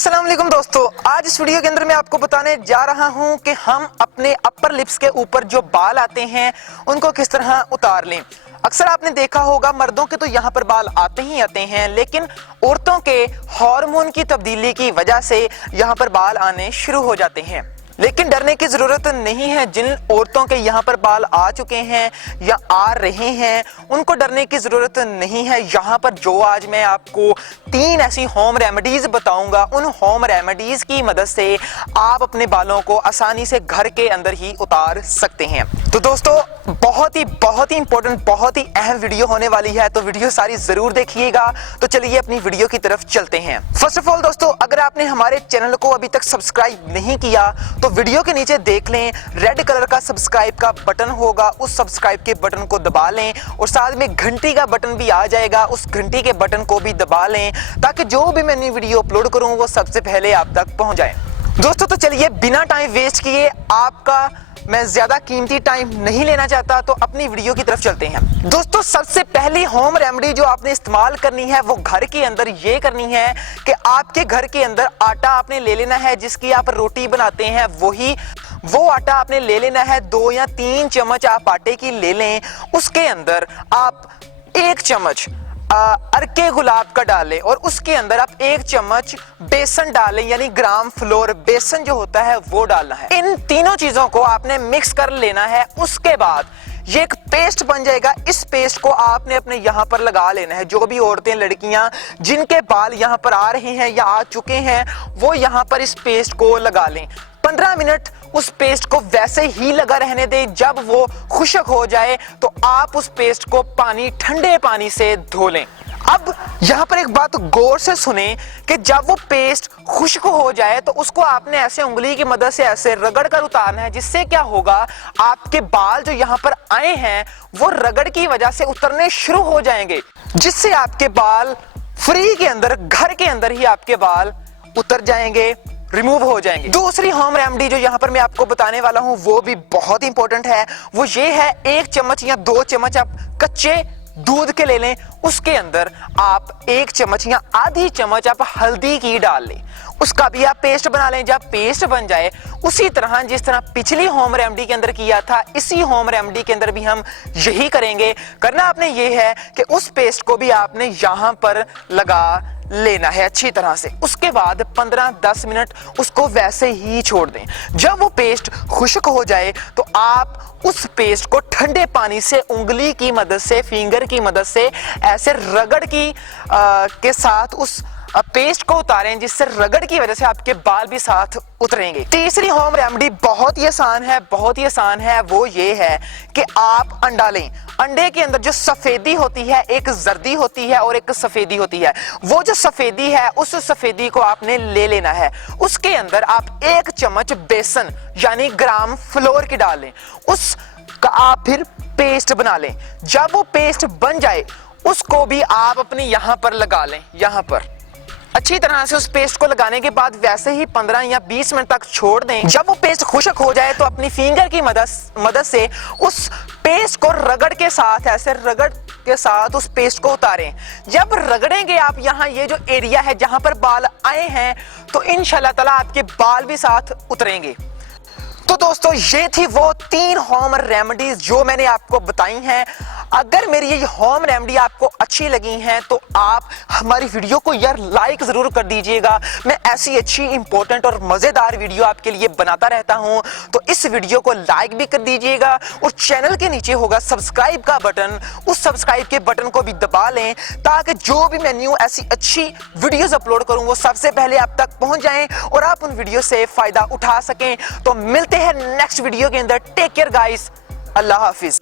अस्सलाम वालेकुम दोस्तों, आज इस वीडियो के अंदर मैं आपको बताने जा रहा हूं कि हम अपने अपर लिप्स के ऊपर जो बाल आते हैं उनको किस तरह उतार लें। अक्सर आपने देखा होगा मर्दों के तो यहाँ पर बाल आते ही आते हैं, लेकिन औरतों के हार्मोन की तब्दीली की वजह से यहाँ पर बाल आने शुरू हो जाते हैं। लेकिन डरने की जरूरत नहीं है। जिन औरतों के यहाँ पर बाल आ चुके हैं या आ रहे हैं उनको डरने की जरूरत नहीं है। यहाँ पर जो आज मैं आपको 3 ऐसी होम रेमेडीज बताऊंगा, उन होम रेमेडीज की मदद से आप अपने बालों को आसानी से घर के अंदर ही उतार सकते हैं। तो दोस्तों बहुत ही इंपॉर्टेंट, बहुत ही अहम वीडियो होने वाली है, तो वीडियो सारी जरूर देखिएगा। तो चलिए अपनी वीडियो की तरफ चलते हैं। फर्स्ट ऑफ ऑल दोस्तों, अगर आपने हमारे चैनल को अभी तक सब्सक्राइब नहीं किया तो वीडियो के नीचे देख लें, रेड कलर का सब्सक्राइब का बटन होगा, उस सब्सक्राइब के बटन को दबा लें और साथ में घंटी का बटन भी आ जाएगा, उस घंटी के बटन को भी दबा लें ताकि जो भी मैं नई वीडियो अपलोड करूं वो सबसे पहले आप तक पहुंच जाए। दोस्तों तो चलिए बिना टाइम वेस्ट किए, आपका मैं ज्यादा कीमती टाइम नहीं लेना चाहता, तो अपनी वीडियो की तरफ चलते हैं। दोस्तों सबसे पहली होम रेमेडी जो आपने इस्तेमाल करनी है वो घर के अंदर ये करनी है कि आपके घर के अंदर आटा आपने ले लेना है, जिसकी आप रोटी बनाते हैं वो आटा आपने ले लेना है। 2 या 3 चम्मच आप आटे की ले लें। उसके अंदर आप 1 चम्मच अरके गुलाब का डालें और उसके अंदर आप 1 चम्मच बेसन डालें, यानी ग्राम फ्लोर बेसन जो होता है वो डालना है। इन तीनों चीजों को आपने मिक्स कर लेना है। उसके बाद ये एक पेस्ट बन जाएगा। इस पेस्ट को आपने अपने यहाँ पर लगा लेना है। जो भी औरतें, लड़कियां जिनके बाल यहाँ पर आ रहे हैं या आ चुके हैं वो यहाँ पर इस पेस्ट को लगा लें। 15 मिनट उस पेस्ट को वैसे ही लगा रहने दें। जब वो खुश्क हो जाए तो आप उस पेस्ट को ठंडे पानी से धो लें। अब यहाँ पर एक बात गौर से सुने कि जब वो पेस्ट खुश्क हो जाए तो उसको आपने ऐसे उंगली की मदद से ऐसे रगड़ कर उतारना है, जिससे क्या होगा, आपके बाल जो यहाँ पर आए हैं वो रगड़ की वजह से उतरने शुरू हो जाएंगे, जिससे आपके बाल फ्री के अंदर, घर के अंदर ही आपके बाल उतर जाएंगे, रिमूव हो जाएंगे। दूसरी होम रेमेडी जो यहाँ पर मैं आपको बताने वाला हूँ वो भी बहुत इंपॉर्टेंट है। वो ये है 1 चम्मच या 2 चम्मच आप कच्चे दूध के ले लें। उसके अंदर आप 1 चम्मच या आधी चम्मच आप हल्दी की डाल लें। उसका भी आप पेस्ट बना लें। जब पेस्ट बन जाए, उसी तरह जिस तरह पिछली होम रेमेडी के अंदर किया था, इसी होम रेमेडी के अंदर भी हम यही करेंगे। करना आपने ये है कि उस पेस्ट को भी आपने यहाँ पर लगा लेना है अच्छी तरह से। उसके बाद 15-10 मिनट उसको वैसे ही छोड़ दें। जब वो पेस्ट खुश्क हो जाए तो आप उस पेस्ट को ठंडे पानी से उंगली की मदद से, फिंगर की मदद से ऐसे रगड़ के साथ उस पेस्ट को उतारें, जिससे रगड़ की वजह से आपके बाल भी साथ उतरेंगे। तीसरी होम रेमेडी बहुत ही आसान है। वो ये है कि आप अंडा लें। अंडे के अंदर जो सफेदी होती है, एक जर्दी होती है और एक सफेदी होती है। वो जो सफेदी है, उस सफेदी को आपने ले लेना है। उसके अंदर आप 1 चम्मच बेसन यानी ग्राम फ्लोर की डाल लें। उसका आप फिर पेस्ट बना लें। जब वो पेस्ट बन जाए उसको भी आप अपने यहाँ पर लगा लें। यहाँ पर अच्छी तरह से उस पेस्ट को लगाने के बाद वैसे ही 15 या 20 मिनट तक छोड़ दें। जब वो पेस्ट खुश्क हो जाए तो अपनी फिंगर की मदद से उस पेस्ट को रगड़ के साथ, ऐसे रगड़ के साथ उस पेस्ट को उतारें। जब रगड़ेंगे आप यहाँ ये जो एरिया है जहां पर बाल आए हैं, तो इंशाल्लाह ताला आपके बाल भी साथ उतरेंगे। तो दोस्तों ये थी वो 3 होम रेमेडीज जो मैंने आपको बताई हैं। अगर मेरी ये होम रेमेडी आपको अच्छी लगी हैं तो आप हमारी वीडियो को यार लाइक जरूर कर दीजिएगा। मैं ऐसी अच्छी इंपॉर्टेंट और मजेदार वीडियो आपके लिए बनाता रहता हूं, तो इस वीडियो को लाइक भी कर दीजिएगा और चैनल के नीचे होगा सब्सक्राइब का बटन, उस सब्सक्राइब के बटन को भी दबा लें ताकि जो भी मैं न्यू ऐसी अच्छी वीडियोस अपलोड करूं वो सबसे पहले आप तक पहुंच जाएं और आप उन वीडियो से फायदा उठा सकें। तो मिलते हैं नेक्स्ट वीडियो के अंदर। टेक केयर गाइस, अल्लाह हाफिज।